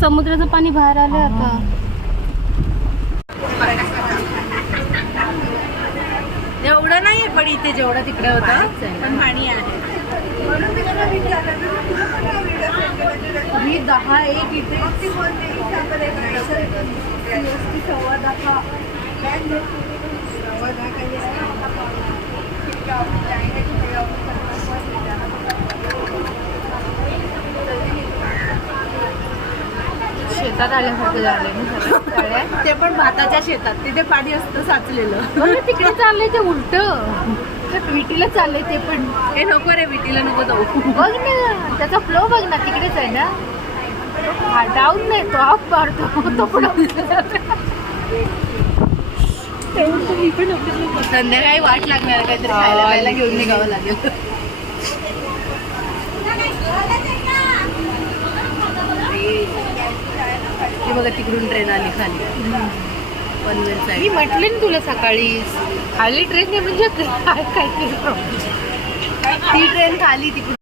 समुद्राचं पाणी बाहेर आलं आता. एवढं नाहीये पण इथे जेवढं तिकडे होतं पण पाणी आहे. ही 10-1 इथे 10:15. शेतात आल्यासारखं झालंय ना सगळं गाड्या. ते पण भाताच्या शेतात तिथे पाणी असतं साचलेलं. बघ ना, तिकडे चाललंय ते उलट विटीला चाललंय ते पण. हे नको रे विटीला नको जाऊ. बघ ना त्याचा फ्लो बघ ना तिकडेच आहे ना. डाऊन नाही तो अप मारतो तो पण संध्याकाळी वाट लागणार काहीतरी खायला प्यायला घेऊन निघावं लागेल. ती बघा तिकडून ट्रेन आली खाली पनवेल मी साईड. म्हटले ना तुला सकाळी खाली ट्रेन नाही म्हणजे काय काय ती ट्रेन खाली तिकडून